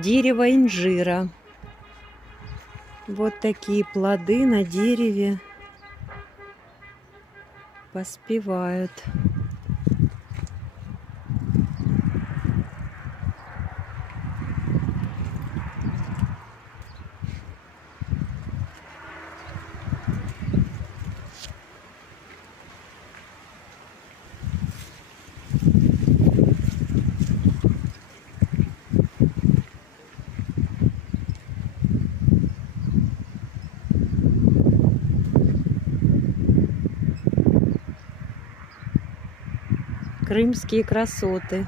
дерево инжира. Вот такие плоды на дереве поспевают. Крымские красоты.